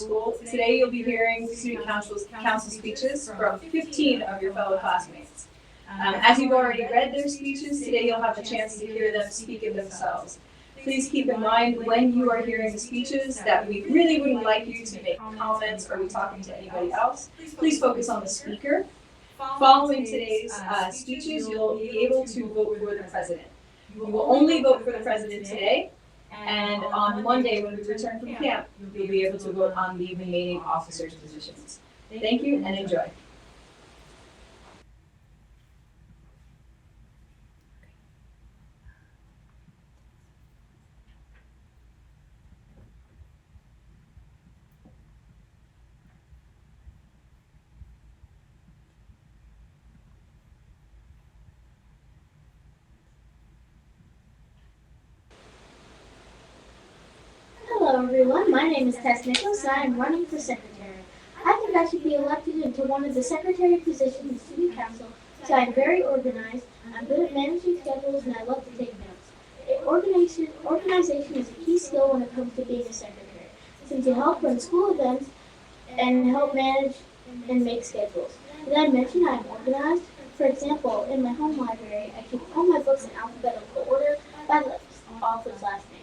school. Today you'll be hearing student council speeches from 15 of your fellow classmates. As you've already read their speeches, today you'll have a chance to hear them speak it themselves. Please keep in mind when you are hearing the speeches that we really wouldn't like you to make comments or be talking to anybody else. Please focus on the speaker. Following today's speeches, you'll be able to vote for the president. You will only vote for the president today, and on Monday when we return from camp, you'll be able to vote on the remaining officers' positions. Thank you and enjoy. Hello everyone, my name is Tess Nichols and I am running for secretary. I think I should be elected into one of the secretary positions in student council because I am very organized, I'm good at managing schedules, and I love to take notes. Organization is a key skill when it comes to being a secretary, since you help run school events and help manage and make schedules. Did I mention I am organized? For example, in my home library, I keep all my books in alphabetical order by the author's last name.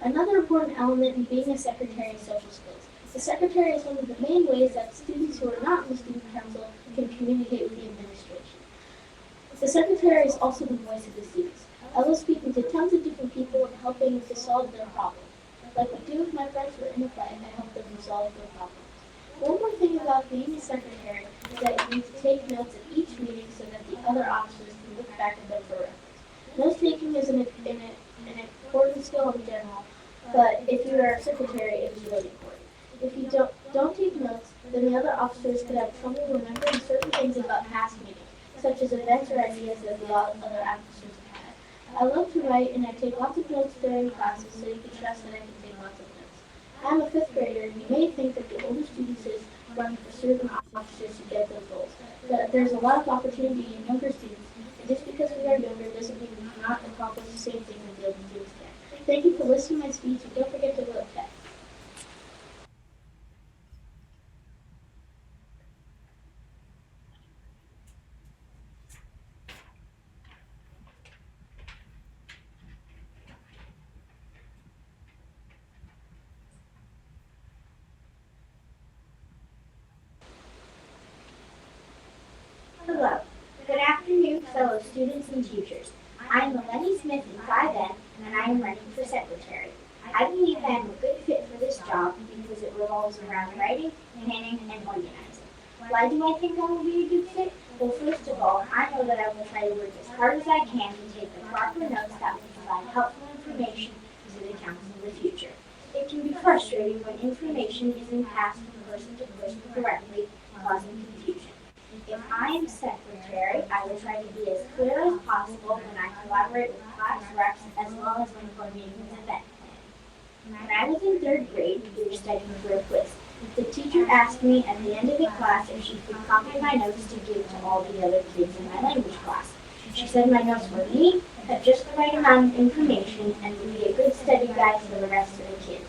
Another important element in being a secretary is social skills. The secretary is one of the main ways that students who are not in the student council can communicate with the administration. The secretary is also the voice of the students. I love speaking to tons of different people and helping to solve their problems. Like we do with my friends who are in the play, I help them resolve their problems. One more thing about being a secretary is that you need to take notes at each meeting so that the other officers can look back at them for reference. Note taking is an important skill in general, but if you are a secretary, it is really important. If you don't take notes, then the other officers could have trouble remembering certain things about past meetings, such as events or ideas that the other officers have had. I love to write, and I take lots of notes during classes, so you can trust that I can take lots of notes. I'm a 5th grader, and you may think that the older students is running for certain officers to get those roles. But there's a lot of opportunity in younger students, and just because we are younger doesn't mean we cannot accomplish the same thing that the older students can. Thank you for listening to my speech, and don't forget to vote Tech. Hello. Good afternoon, fellow students and teachers. I am Melanie Smith in 5N, and I am running for secretary. I believe I am a good fit for this job because it revolves around writing, planning, and organizing. Why do I think I will be a good fit? Well, first of all, I know that I will try to work as hard as I can to take the proper notes that will provide helpful information to the council in the future. It can be frustrating when information isn't passed from person to person correctly, causing confusion. If I am secretary, I will try to be as clear as possible when I collaborate with class reps as well as when coordinating an event plan. When I was in 3rd grade, we were studying for a quiz. The teacher asked me at the end of the class if she could copy my notes to give to all the other kids in my language class. She said my notes were neat, had just the right amount of information, and would be a good study guide for the rest of the kids.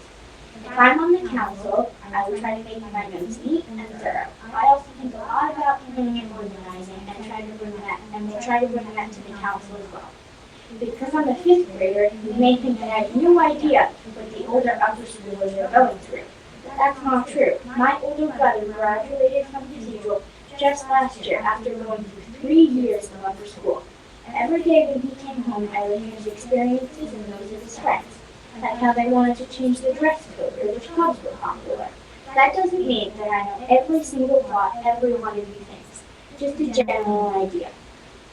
If I'm on the council, I will try to make my notes neat and thorough. I also think a lot about planning and organizing, and will try to bring that to the council as well. Because I'm a 5th grader, you may think that I have no idea what the older upper schoolers are going through. But that's not true. My older brother graduated from Cathedral just last year after going through 3 years of upper school. Every day when he came home, I would hear his experiences and those of his friends, like how they wanted to change the dress code or which clubs were popular. That doesn't mean that I know every single thought every one of you thinks, just a general idea.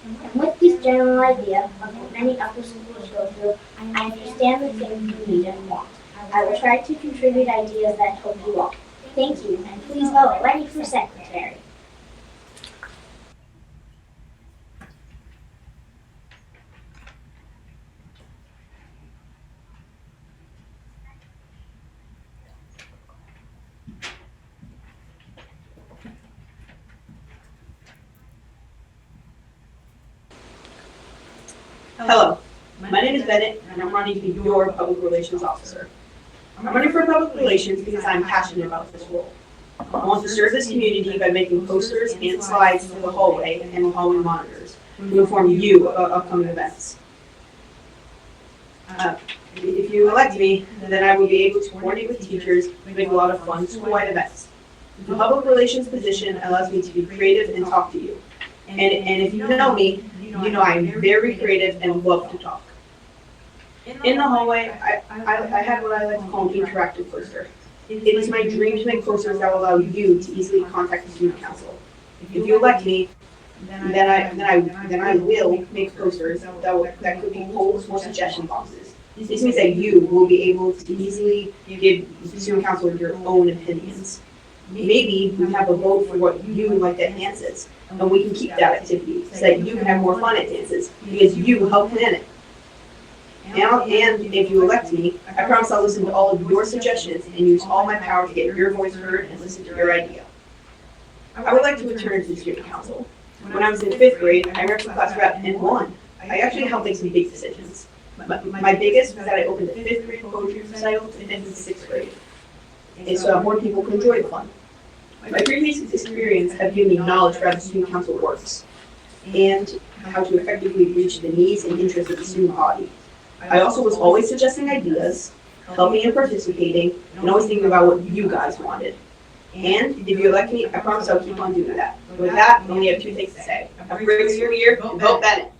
And with this general idea of what many upper schoolers go through, I understand the things you need and want. I will try to contribute ideas that help you all. Thank you, and please vote Lenny for secretary. Hello, my name is Bennett, and I'm running to be your public relations officer. I'm running for public relations because I'm passionate about this role. I want to serve this community by making posters and slides for the hallway and hallway monitors to inform you about upcoming events. If you elect me, then I will be able to coordinate with teachers to make a lot of fun school-wide events. The public relations position allows me to be creative and talk to you. And if you know me, you know I am very creative and love to talk. In the hallway, I had what I like to call an interactive poster. It is my dream to make posters that will allow you to easily contact the student council. If you elect me, then I will make posters that could be polls or suggestion boxes. This means that you will be able to easily give the student council your own opinions. Maybe we have a vote for what you like at dances, and we can keep that activity so that you can have more fun at dances because you help plan it. And if you elect me, I promise I'll listen to all of your suggestions and use all my power to get your voice heard and listen to your idea. I would like to return to the student council. When I was in 5th grade, I ran for class rep and won. I actually helped make some big decisions. My biggest was that I opened a 5th grade poetry recital to 5th and 6th grade, and so that more people could enjoy the fun. My previous experience have given me knowledge for how the student council works and how to effectively reach the needs and interests of the student body. I also was always suggesting ideas, helping and participating, and always thinking about what you guys wanted. And if you elect me, I promise I'll keep on doing that. With that, I only have 2 things to say. Have a great school year and vote Bennett.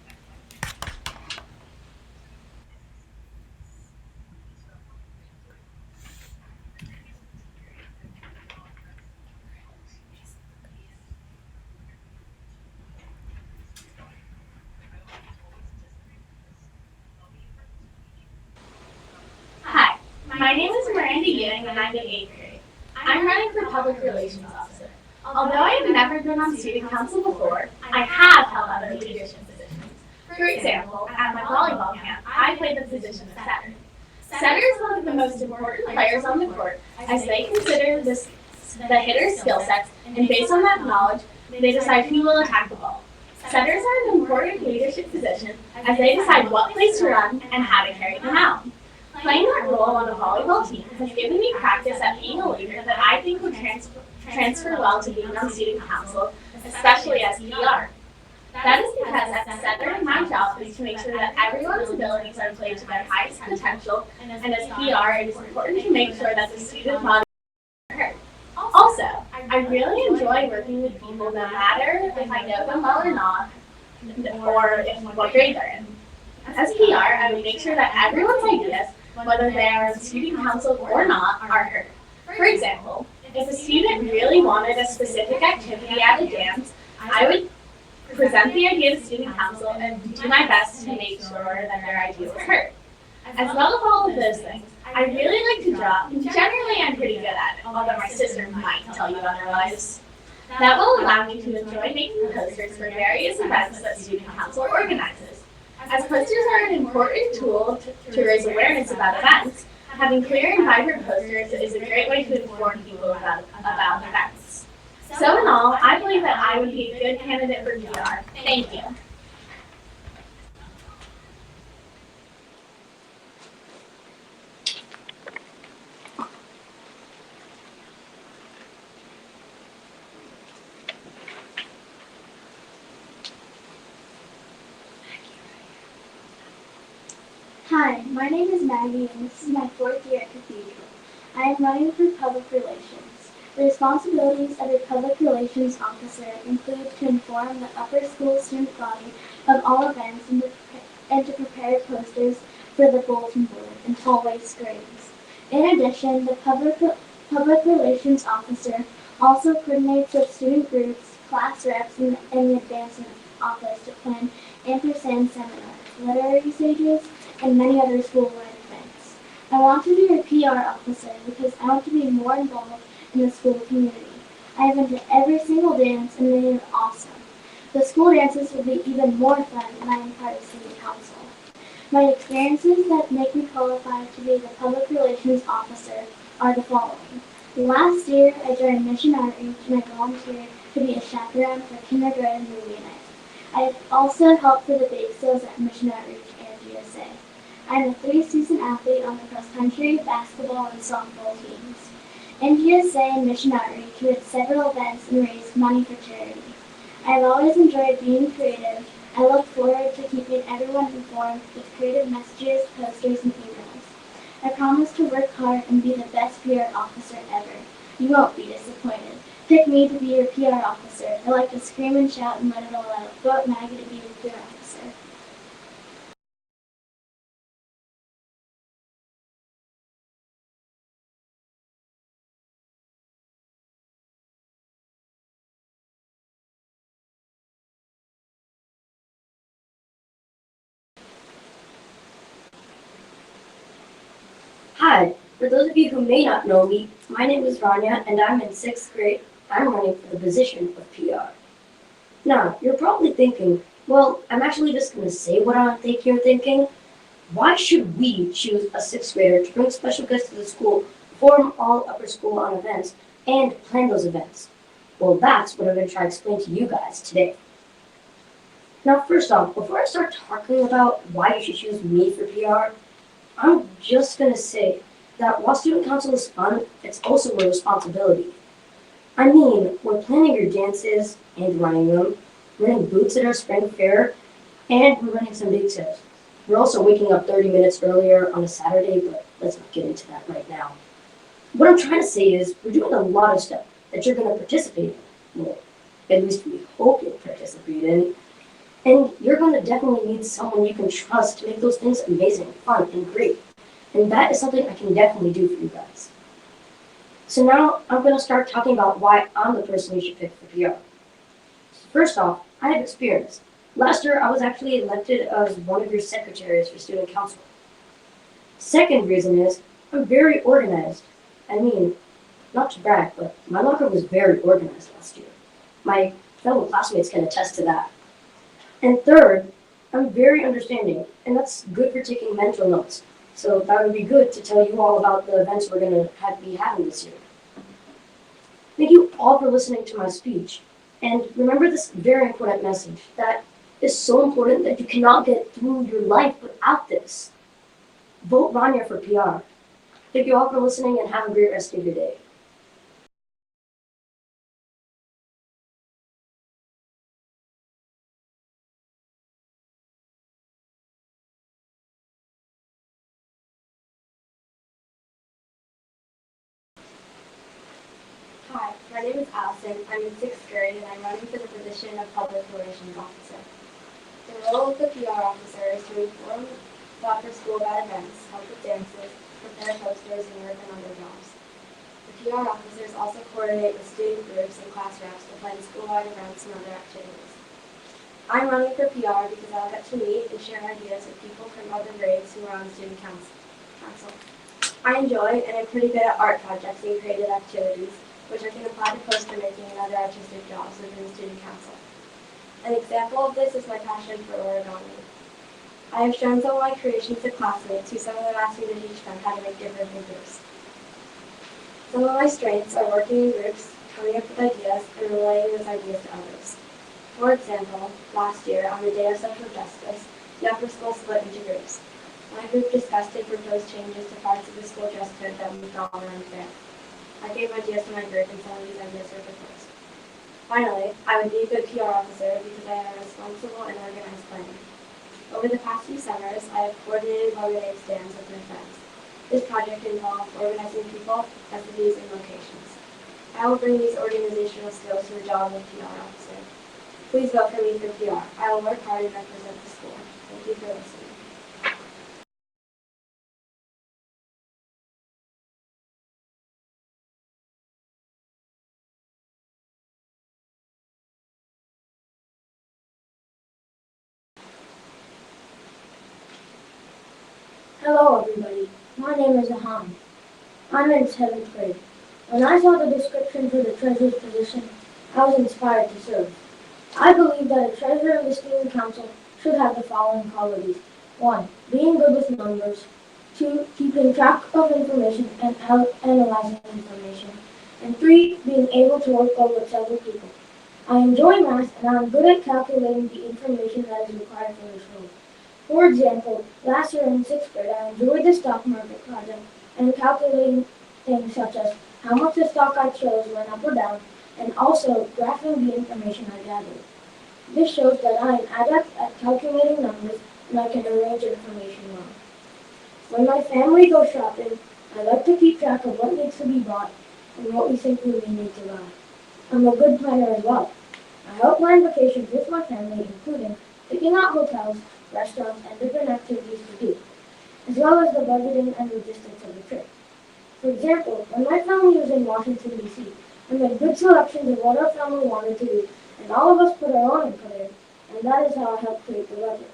Hi, my name is Miranda Ewing and I'm in 8th grade. I'm running for Public Relations Officer. Although I have never been on student council before, I have held other leadership positions. For example, at my volleyball camp, I played the position of setter. Setter is one of the most important players on the court as they consider the hitter's skill sets, and based on that knowledge, they decide who will attack the ball. Setters are an important leadership position as they decide what plays to run and how to carry them out. Playing that role on a volleyball team has given me practice at being a leader that I think would transfer well to being on student council, especially as PR. That is because as a setter, my job is to make sure that everyone's abilities are played to their highest potential, and as PR, it is important to make sure that the student body is heard. Also, I really enjoy working with people no matter if I know them well or not, or what grade they're in. As PR, I would make sure that everyone's ideas, whether they are in student council or not, are heard. For example, if a student really wanted a specific activity at a dance, I would present the idea to student council and do my best to make sure that their ideas were heard. As well as all of those things, I really like to draw, and generally I'm pretty good at it, although my sister might tell you otherwise. That will allow me to enjoy making posters for various events that student council organizes. As posters are an important tool to raise awareness about events, having clear and vibrant posters is a great way to inform people about events. So in all, I believe that I would be a good candidate for PR. Thank you. Hi, my name is Maggie and this is my 4th year at Cathedral. I am running for Public Relations. The responsibilities of a Public Relations Officer include to inform the upper school student body of all events and to prepare posters for the bulletin board and hallway screens. In addition, the Public Relations Officer also coordinates with student groups, class reps, and the advancement office to plan ampersand seminars, literary stages, and many other school-wide events. I want to be a PR officer because I want to be more involved in the school community. I have been to every single dance and they are awesome. The school dances will be even more fun when I am part of student council. My experiences that make me qualified to be the public relations officer are the following. Last year, I joined Mission Outreach and I volunteered to be a chaperone for kindergarten movie night. I have also helped for the bake sales at Mission Outreach and USA. I'm a three-season athlete on the cross-country, basketball, and softball teams. In PSA and Mission Outreach, we had several events and raised money for charity. I've always enjoyed being creative. I look forward to keeping everyone informed with creative messages, posters, and emails. I promise to work hard and be the best PR officer ever. You won't be disappointed. Pick me to be your PR officer. I like to scream and shout and let it all out. Vote Maggie to be your PR officer. Hi, for those of you who may not know me, my name is Rania and I'm in 6th grade. I'm running for the position of PR. Now, you're probably thinking, well, I'm actually just going to say what I think you're thinking. Why should we choose a 6th grader to bring special guests to the school, form all upper school on events, and plan those events? Well, that's what I'm going to try to explain to you guys today. Now, first off, before I start talking about why you should choose me for PR, I'm just going to say that while student council is fun, it's also a responsibility. I mean, we're planning your dances and running them, running boots at our spring fair, and we're running some big sales. We're also waking up 30 minutes earlier on a Saturday, but let's not get into that right now. What I'm trying to say is we're doing a lot of stuff that you're going to participate in. Well, at least we hope you'll participate in. And you're going to definitely need someone you can trust to make those things amazing, fun, and great. And that is something I can definitely do for you guys. So now I'm going to start talking about why I'm the person you should pick for PR. First off, I have experience. Last year, I was actually elected as one of your secretaries for student council. Second reason is I'm very organized. I mean, not to brag, but my locker was very organized last year. My fellow classmates can attest to that. And third, I'm very understanding, and that's good for taking mental notes. So that would be good to tell you all about the events we're going to be having this year. Thank you all for listening to my speech. And remember this very important message that is so important that you cannot get through your life without this. Vote Rania for PR. Thank you all for listening and have a great rest of your day. Hi, my name is Allison. I'm in 6th grade and I'm running for the position of Public Relations Officer. The role of the PR officer is to inform the upper school about events, help with dances, prepare posters, and work on other jobs. The PR officers also coordinate with student groups and class reps to plan school-wide events and other activities. I'm running for PR because I'll get to meet and share ideas with people from other grades who are on the student council. I enjoy and am pretty good at art projects and creative activities, which I can apply to poster making and other artistic jobs within the student council. An example of this is my passion for origami. I have shown some of my creations to classmates who some of them asked me to teach them how to make different figures. Some of my strengths are working in groups, coming up with ideas, and relaying those ideas to others. For example, last year, on the Day of Social Justice, the upper school split into groups. My group discussed and proposed changes to parts of the school dress code that we thought were unfair. I gave ideas to my group and some of these ideas were proposed. Finally, I would be a good PR officer because I am a responsible and organized planner. Over the past few summers, I have coordinated lemonade stands with my friends. This project involved organizing people, recipes, and locations. I will bring these organizational skills to the job of PR officer. Please vote for me for PR. I will work hard and represent the school. Thank you for listening. Hello everybody, my name is Ahan. I'm in 7th grade. When I saw the description for the treasurer's position, I was inspired to serve. I believe that a treasurer of the student council should have the following qualities. 1. Being good with numbers. 2. Keeping track of information and analyzing information. And 3. Being able to work well with several people. I enjoy math and I'm good at calculating the information that is required for this role. For example, last year in 6th grade, I enjoyed the stock market project and calculating things such as how much the stock I chose went up or down, and also graphing the information I gathered. This shows that I am adept at calculating numbers and I can arrange information well. When my family goes shopping, I like to keep track of what needs to be bought and what we think we may need to buy. I'm a good planner as well. I help plan vacations with my family, including picking out hotels, restaurants, and different activities to do, as well as the budgeting and logistics of the trip. For example, when my family was in Washington, D.C., I made good selections of what our family wanted to do, and all of us put our own input in, and that is how I helped create the budget.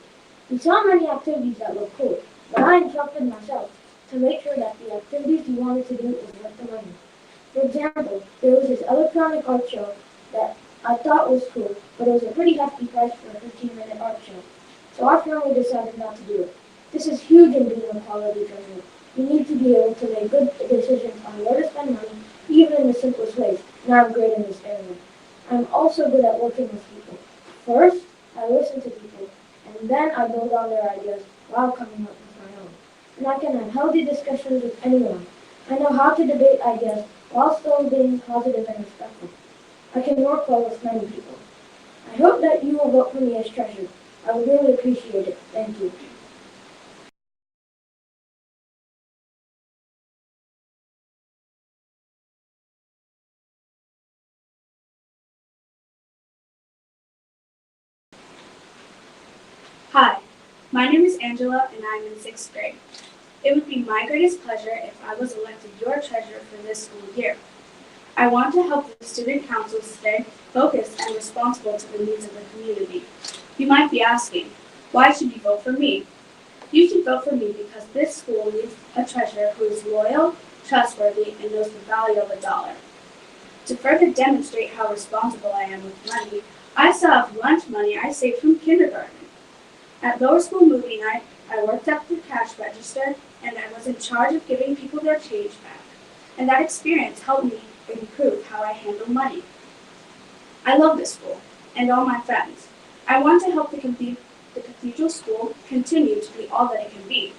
We saw many activities that looked cool, but I instructed myself to make sure that the activities we wanted to do was worth the money. For example, there was this electronic art show that I thought was cool, but it was a pretty hefty price for a 15-minute art show. So our family decided not to do it. This is huge in being a quality treasurer. You need to be able to make good decisions on where to spend money, even in the simplest ways, and I'm great in this area. I'm also good at working with people. First, I listen to people, and then I build on their ideas while coming up with my own. And I can have healthy discussions with anyone. I know how to debate ideas while still being positive and respectful. I can work well with many people. I hope that you will vote for me as treasurer. I would really appreciate it. Thank you. Hi, my name is Angela and I'm in 6th grade. It would be my greatest pleasure if I was elected your treasurer for this school year. I want to help the student council stay focused and responsible to the needs of the community. You might be asking, why should you vote for me? You should vote for me because this school needs a treasurer who is loyal, trustworthy, and knows the value of a dollar. To further demonstrate how responsible I am with money, I still have lunch money I saved from kindergarten. At lower school movie night, I worked up the cash register and I was in charge of giving people their change back. And that experience helped me improve how I handle money. I love this school and all my friends. I want to help the Cathedral School continue to be all that it can be.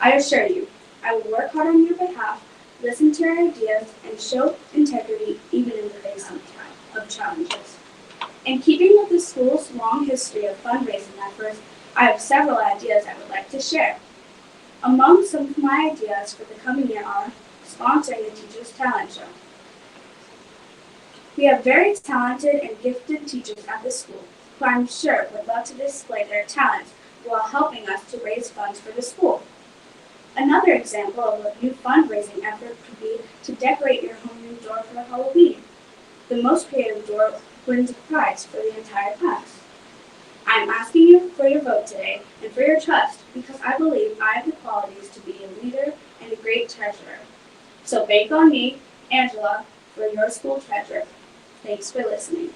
I assure you, I will work hard on your behalf, listen to your ideas, and show integrity even in the face of challenges. In keeping with the school's long history of fundraising efforts, I have several ideas I would like to share. Among some of my ideas for the coming year are sponsoring the Teachers Talent Show. We have very talented and gifted teachers at the school who I'm sure would love to display their talents while helping us to raise funds for the school. Another example of a new fundraising effort could be to decorate your homeroom door for Halloween. The most creative door wins a prize for the entire class. I'm asking you for your vote today and for your trust because I believe I have the qualities to be a leader and a great treasurer. So bank on me, Angela, for your school treasurer. Thanks for listening.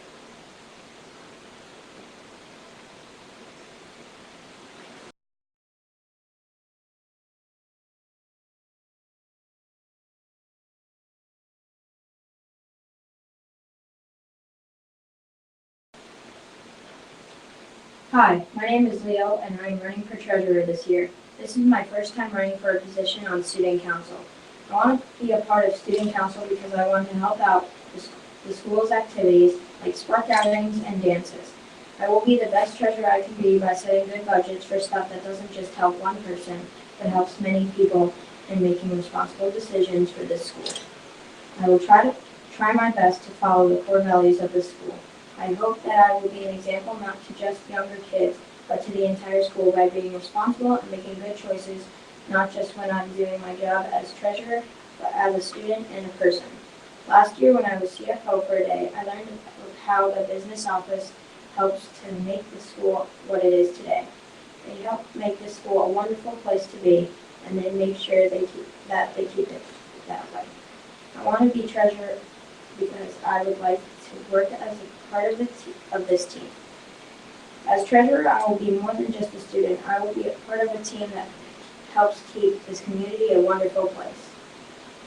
Hi, my name is Leo and I'm running for treasurer this year. This is my first time running for a position on student council. I want to be a part of student council because I want to help out the school's activities like sport gatherings and dances. I will be the best treasurer I can be by setting good budgets for stuff that doesn't just help one person, but helps many people in making responsible decisions for this school. I will try my best to follow the core values of the school. I hope that I will be an example not to just younger kids, but to the entire school by being responsible and making good choices, not just when I'm doing my job as treasurer, but as a student and a person. Last year when I was CFO for a day, I learned how the business office helps to make the school what it is today. They help make the school a wonderful place to be, and they make sure they keep it that way. I want to be treasurer because I would like to work as a part of this team. As treasurer, I will be more than just a student. I will be a part of a team that helps keep this community a wonderful place.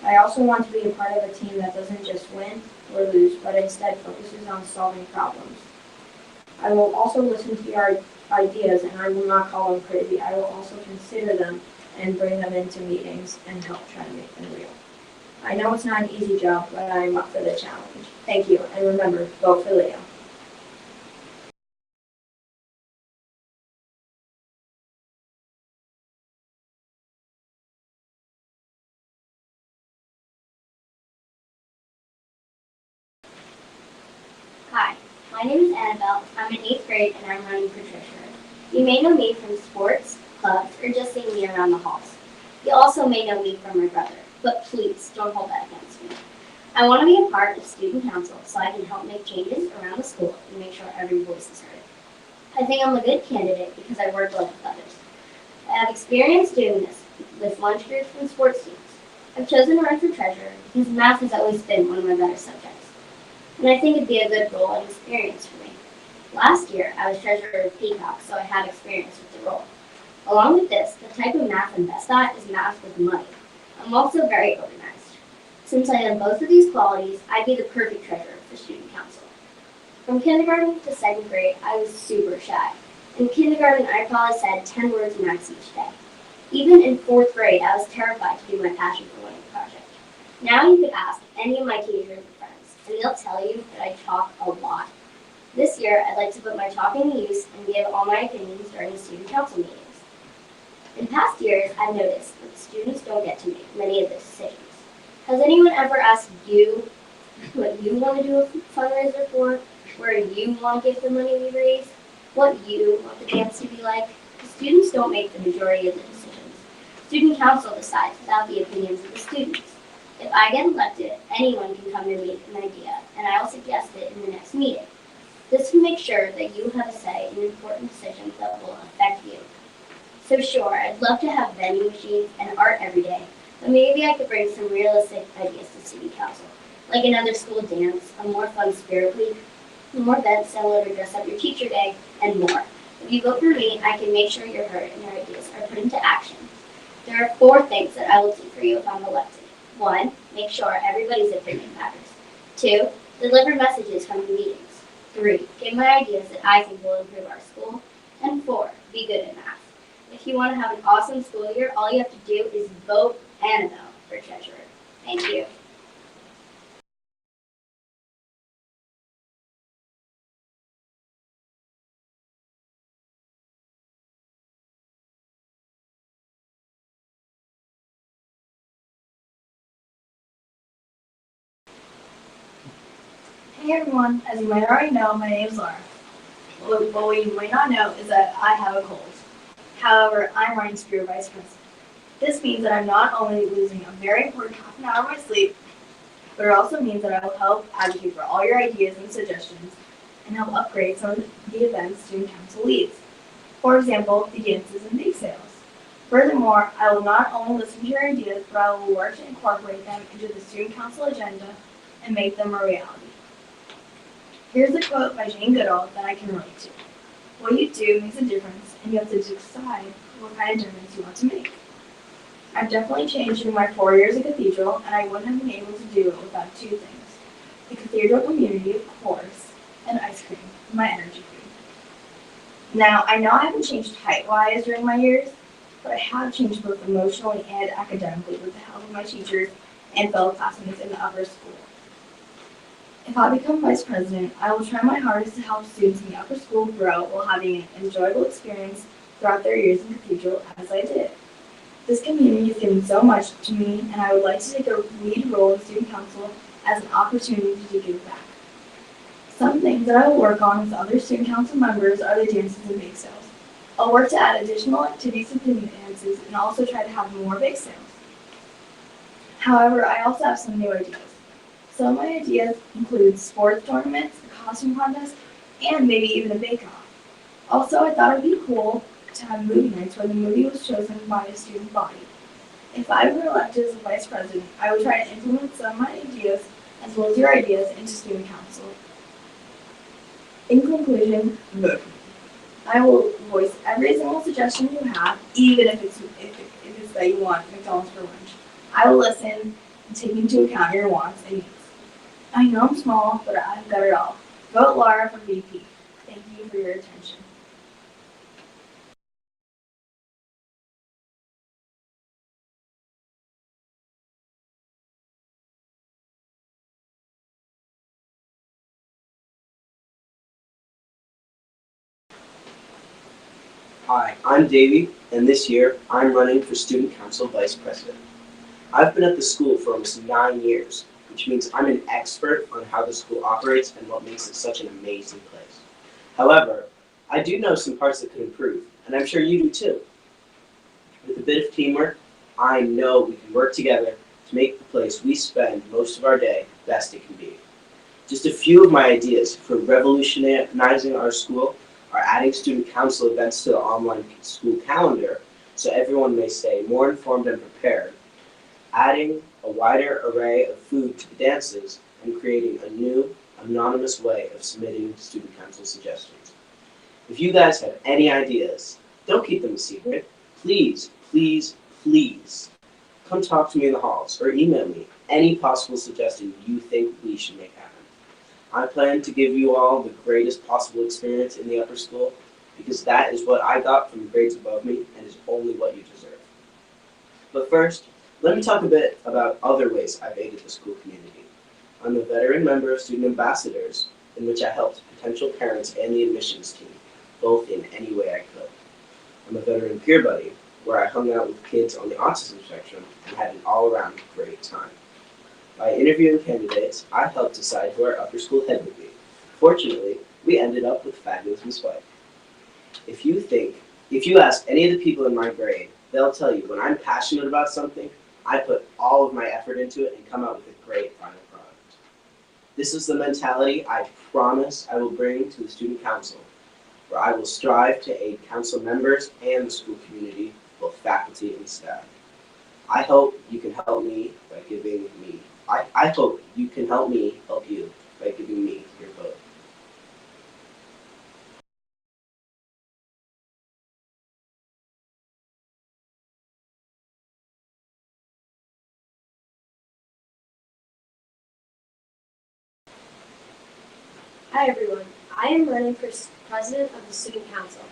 I also want to be a part of a team that doesn't just win or lose, but instead focuses on solving problems. I will also listen to your ideas and I will not call them crazy. I will also consider them and bring them into meetings and help try to make them real. I know it's not an easy job, but I am up for the challenge. Thank you, and remember, vote for Leo. Hi, my name is Annabelle. I'm in 8th grade and I'm running for treasurer. You may know me from sports, clubs, or just seeing me around the halls. You also may know me from my brother, but please don't hold that against me. I want to be a part of student council so I can help make changes around the school and make sure every voice is heard. I think I'm a good candidate because I work well with others. I have experience doing this with lunch groups and sports teams. I've chosen to run for treasurer because math has always been one of my better subjects. And I think it'd be a good role and experience for me. Last year, I was treasurer of Peacock, so I had experience with the role. Along with this, the type of math I'm best at is math with money. I'm also very organized. Since I have both of these qualities, I'd be the perfect treasurer for student council. From kindergarten to 2nd grade, I was super shy. In kindergarten, I probably said 10 words max each day. Even in 4th grade, I was terrified to do my passion for winning project. Now you could ask any of my teachers and friends, and they'll tell you that I talk a lot. This year, I'd like to put my talking to use and give all my opinions during the student council meetings. In past years, I've noticed that students don't get to make many of the decisions. Has anyone ever asked you what you want to do a fundraiser for, where you want to give the money we raise, what you want the dance to be like? The students don't make the majority of the decisions. Student council decides without the opinions of the students. If I get elected, anyone can come to me with an idea, and I will suggest it in the next meeting. This will make sure that you have a say in important decisions that will affect you. So sure, I'd love to have vending machines and art every day, but maybe I could bring some realistic ideas to city council, like another school dance, a more fun spirit week, more events similar to dress up your teacher day, and more. If you vote for me, I can make sure you're heard and your ideas are put into action. There are 4 things that I will do for you if I'm elected. 1, make sure everybody's opinion matters. 2, deliver messages from the meetings. 3, give my ideas that I think will improve our school. And 4, be good at math. If you want to have an awesome school year, all you have to do is vote Annabelle for treasurer. Thank you. Hey everyone, as you might already know, my name is Laura. What you might not know is that I have a cold. However, I'm running to be your vice president. This means that I'm not only losing a very important half an hour of my sleep, but it also means that I will help advocate for all your ideas and suggestions and help upgrade some of the events student council leads. For example, the dances and bake sales. Furthermore, I will not only listen to your ideas, but I will work to incorporate them into the student council agenda and make them a reality. Here's a quote by Jane Goodall that I can relate to. What you do makes a difference, and you have to decide what kind of difference you want to make. I've definitely changed in my 4 years at Cathedral, and I wouldn't have been able to do it without 2 things. The Cathedral community, of course, and ice cream, my energy food. Now, I know I haven't changed height-wise during my years, but I have changed both emotionally and academically with the help of my teachers and fellow classmates in the upper school. If I become vice president, I will try my hardest to help students in the upper school grow while having an enjoyable experience throughout their years in Cathedral as I did. This community has given so much to me, and I would like to take a lead role in student council as an opportunity to give back. Some things that I will work on with other student council members are the dances and bake sales. I'll work to add additional activities within the dances and also try to have more bake sales. However, I also have some new ideas. Some of my ideas include sports tournaments, a costume contest, and maybe even a bake-off. Also, I thought it would be cool to have movie nights where the movie was chosen by a student body. If I were elected as a vice president, I would try to implement some of my ideas, as well as your ideas, into student council. In conclusion, vote for me. I will voice every single suggestion you have, even if it's that you want McDonald's for lunch. I will listen and take into account your wants and needs. I know I'm small, but I've got it all. Vote Laura for VP. Thank you for your attention. Hi, I'm Davey, and this year I'm running for Student Council Vice President. I've been at the school for almost 9 years, which means I'm an expert on how the school operates and what makes it such an amazing place. However, I do know some parts that could improve, and I'm sure you do too. With a bit of teamwork, I know we can work together to make the place we spend most of our day best it can be. Just a few of my ideas for revolutionizing our school are adding student council events to the online school calendar so everyone may stay more informed and prepared, adding a wider array of food to the dances, and creating a new, anonymous way of submitting student council suggestions. If you guys have any ideas, don't keep them a secret. Please, please, please come talk to me in the halls or email me any possible suggestion you think we should make happen. I plan to give you all the greatest possible experience in the upper school because that is what I got from the grades above me and is only what you deserve. But first, let me talk a bit about other ways I've aided the school community. I'm a veteran member of Student Ambassadors, in which I helped potential parents and the admissions team, both in any way I could. I'm a veteran peer buddy, where I hung out with kids on the autism spectrum and had an all-around great time. By interviewing candidates, I helped decide who our upper school head would be. Fortunately, we ended up with fabulous Miss White. If you ask any of the people in my grade, they'll tell you when I'm passionate about something, I put all of my effort into it and come out with a great final product. This is the mentality I promise I will bring to the student council, where I will strive to aid council members and the school community, both faculty and staff. I hope you can help me by giving me. I hope you can help me help you by giving me your vote. Hi everyone, I am running for president of the student council.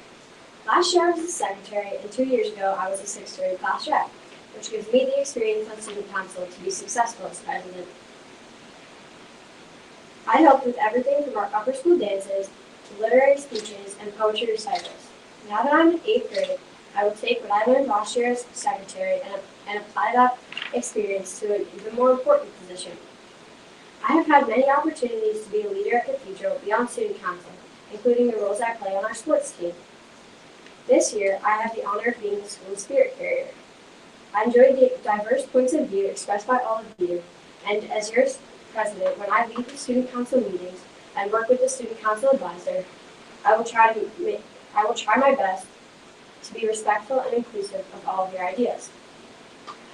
Last year I was the secretary and 2 years ago I was a 6th grade class rep, which gives me the experience on student council to be successful as president. I helped with everything from our upper school dances to literary speeches and poetry recitals. Now that I'm in 8th grade, I will take what I learned last year as secretary and apply that experience to an even more important position. I have had many opportunities to be a leader at Cathedral beyond student council, including the roles I play on our sports team. This year, I have the honor of being the school's spirit carrier. I enjoy the diverse points of view expressed by all of you, and as your president, when I lead the student council meetings and work with the student council advisor, I will try my best to be respectful and inclusive of all of your ideas.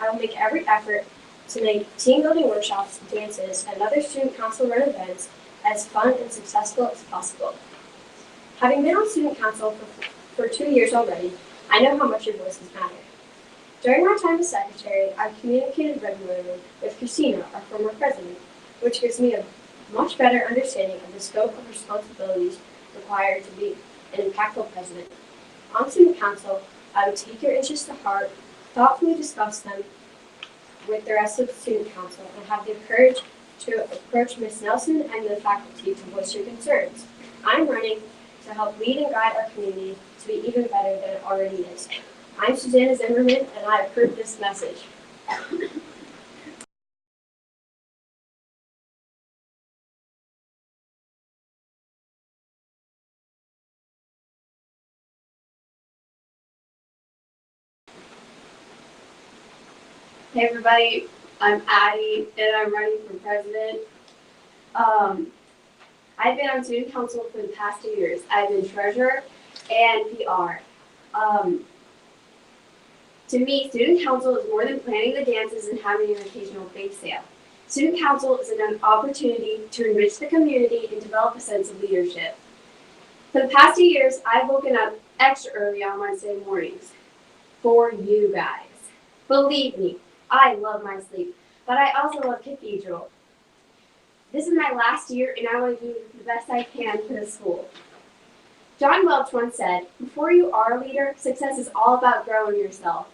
I will make every effort to make team building workshops, dances, and other student council run events as fun and successful as possible. Having been on student council for 2 years already, I know how much your voices matter. During my time as secretary, I've communicated regularly with Christina, our former president, which gives me a much better understanding of the scope of responsibilities required to be an impactful president. On student council, I would take your interests to heart, thoughtfully discuss them with the rest of the student council, and have the courage to approach Ms. Nelson and the faculty to voice your concerns. I'm running to help lead and guide our community to be even better than it already is. I'm Susanna Zimmerman, and I approve this message. Hey everybody, I'm Addie and I'm running for president. I've been on student council for the past 2 years. I've been treasurer and PR. To me, student council is more than planning the dances and having an occasional bake sale. Student council is an opportunity to enrich the community and develop a sense of leadership. For the past 2 years, I've woken up extra early on Wednesday mornings for you guys. Believe me, I love my sleep, but I also love Cathedral. This is my last year and I want to do the best I can for the school. John Welch once said, "Before you are a leader, success is all about growing yourself.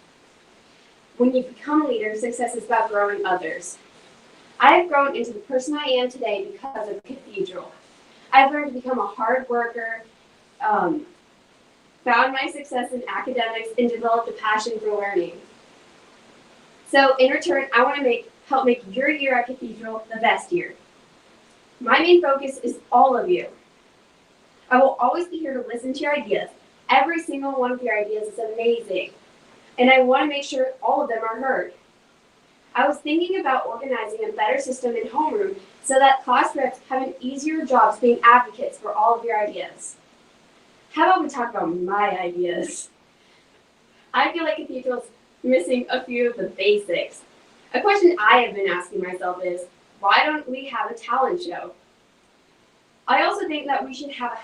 When you become a leader, success is about growing others." I have grown into the person I am today because of Cathedral. I've learned to become a hard worker, found my success in academics, and developed a passion for learning. So in return, I want to help make your year at Cathedral the best year. My main focus is all of you. I will always be here to listen to your ideas. Every single one of your ideas is amazing, and I want to make sure all of them are heard. I was thinking about organizing a better system in homeroom so that class reps have an easier job being advocates for all of your ideas. How about we talk about my ideas? I feel like Cathedral's missing a few of the basics. A question I have been asking myself is, why don't we have a talent show? I also think that we should have a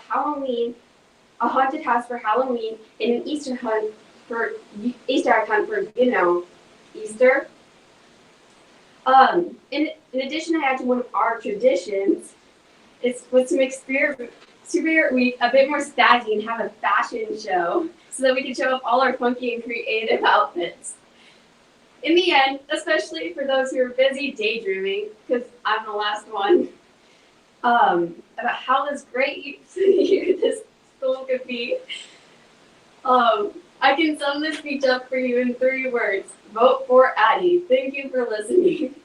haunted house for Halloween, and an Easter egg hunt for Easter. In addition, I add to one of our traditions. It's with some Superior Week, a bit more staggy, and have a fashion show so that we can show off all our funky and creative outfits. In the end, especially for those who are busy daydreaming, because I'm the last one, about how this great year this school could be, I can sum this speech up for you in 3 words. Vote for Addie. Thank you for listening.